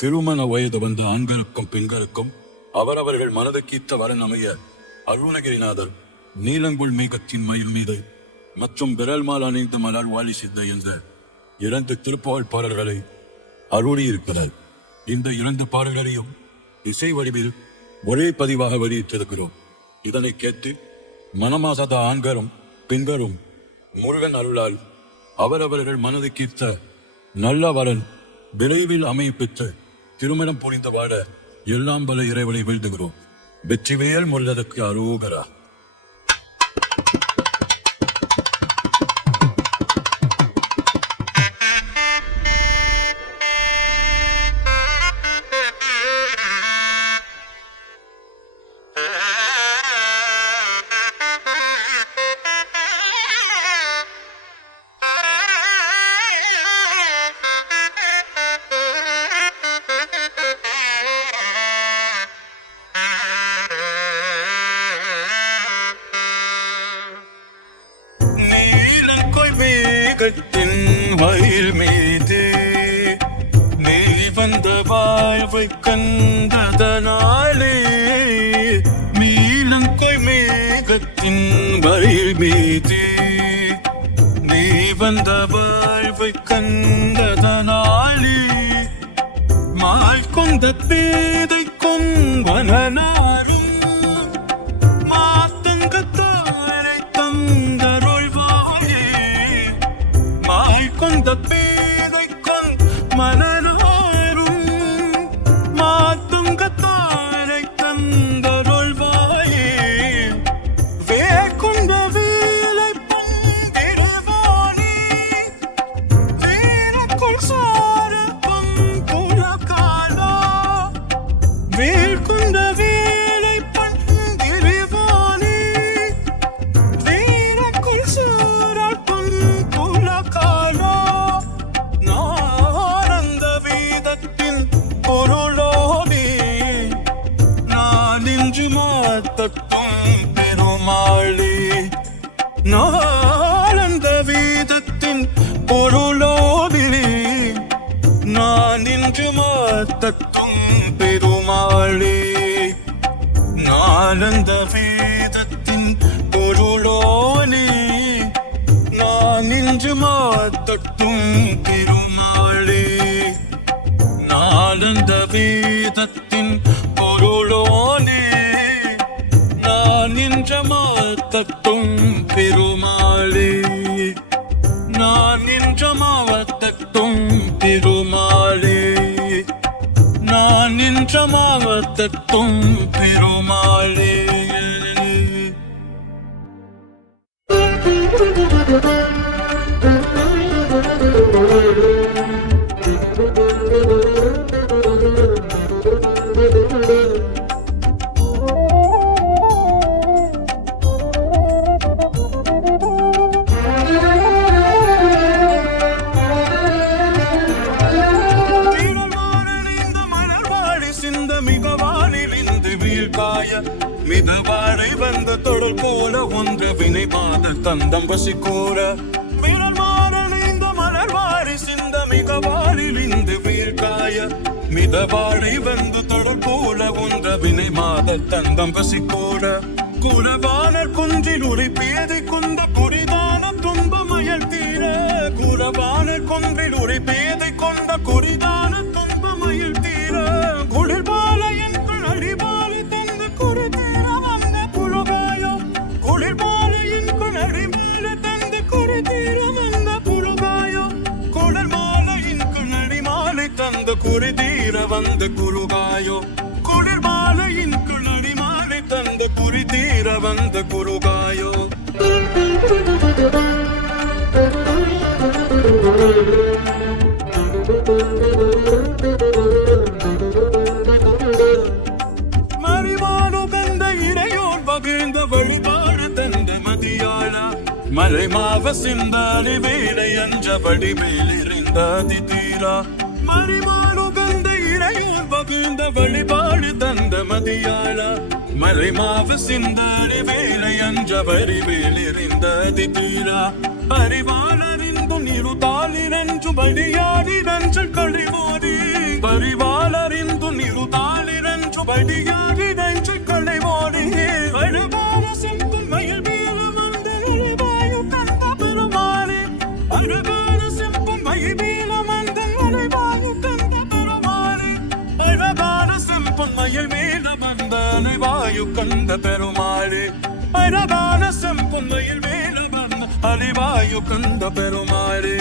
திருமண வயது வந்த ஆண்களுக்கும் பெண்களுக்கும் அவரவர்கள் மனதுக்கீத்த வரன் அமைய அருணகிரிநாதர் நீலங்குள் மேகத்தின் மயில் மீது மற்றும் விரல்மால் அணிந்து மலர் வாழி சித்த என்ற 2 திருப்புகழ் பாடல்களை அருளியிருக்கிறார். இந்த 2 பாடல்களையும் இசை வடிவில் ஒரே பதிவாக வெளியிட்டிருக்கிறோம். இதனை கேட்டு மனமாசாத ஆண்களும் பெண்களும் முருகன் அருளால் அவரவர்கள் மனதுக்கீத்த நல்ல வரன் விரைவில் அமையப்பெற்று திருமணம் புரிந்து வாழ எல்லாம் பல இறைவனை வேண்டுகிறோம். வெற்றிவேல் முள்ளதற்கு அரோகரா. மேகத்தின் மயில் மீது நீ வந்த வாழ்வை கண்டதனாலே நீலங்கொய் மேகத்தின் மயில் மீது நீ வந்த வாழ்வை கண்டதனாலே மால் கொண்ட பேதைக்கும் வனனாரும் கொண்ட பேதைக்கும் மனநாரும் மாத்துங்கத்தாரை தந்தருள்வாயே வேற்கொண்ட வீலை பந்திருவானே வீரக்குள் சார பங்குலகாலா வேற்கொண்ட வீலை பந்திருவானே வீரக்குள் சார பங்குலகாலா தத்தும் பெருமாளே நாளந்த வீதத்தின் பொருளோதிலே நான் இன்று மாத்தத்தும் பெருமாளே நாளந்த வீதத்தின் பொருளோனே நான் இன்று மாத்தத்தும் பெருமாளே நாளந்த வீதத்தின் பொருளோனே நின்றமாத்தத்தும் பெருமாளே நான் நின்றமாவத்தத்தும் பெருமாளே நான் நின்றமாவத்தத்தும் பெருமாளே. மிதவாடை வந்த தொடர் போல ஒன்று வினை பாத தந்தம் வசிக்கூற விரல் மாறணைந்த மலர்வாரி சிந்த மிகவாழில் இந்த வீழ்காய மிதவாடை வந்து தொடர் போல ஒன்ற வினை மாத தந்தம் வசிக்கூற குறவானர் குன்றில் உரை பேதை கொண்ட குறிதான துன்ப மயல் தீர குறவானர் குன்றில் உரை பேதை கொண்ட குறிதான துன்ப மயல் தீர குளிர் பால என் அடிபால தந்த குறி தீர வந்த புலகாயோ குளிர் பால என் அடிபால தந்த குறி தீர வந்த புலகாயோ குளிர் மால என் அடிமாலை தந்த குறி தீர வந்த குருகாயோ குளிர் மால என் அடிமாலை தந்த குறி தீர வந்த குருகாயோ. மறிமானு கந்த இடையோர் பகிர்ந்த வழிபாடு தந்த மதியாளா மலை மாவ சிந்தாரி வேலை அஞ்ச வடிவேலிருந்த அதிதீரா மறிமானு கந்த இடையோர் பகிர்ந்த வழிபாடு தந்த மதியாளா மலை மாவ சிந்தாரி வேலை அஞ்ச வடிவேலிருந்த அதிதீரா பரிவாளரின் நிறுத்தாலிரஞ்சு படியாடி நஞ்சல் கழிவோதி பரிவாள அடியாடி நன்றி கொலை ஓடி அழகான செம்பும் மயில் மேலும் அந்த அலைவாயு கந்த பெருமாளே அழகான செம்பும் மயில் மேலும் அந்த அலைவாயு கந்த பெருமாளே அழகான செம்பும் மயில் மேலும் அந்த அலைவாயு கந்த பெருமாளே அழகான செம்பும் மயில் மேலும் அந்த அலைவாயு கந்த பெருமாளே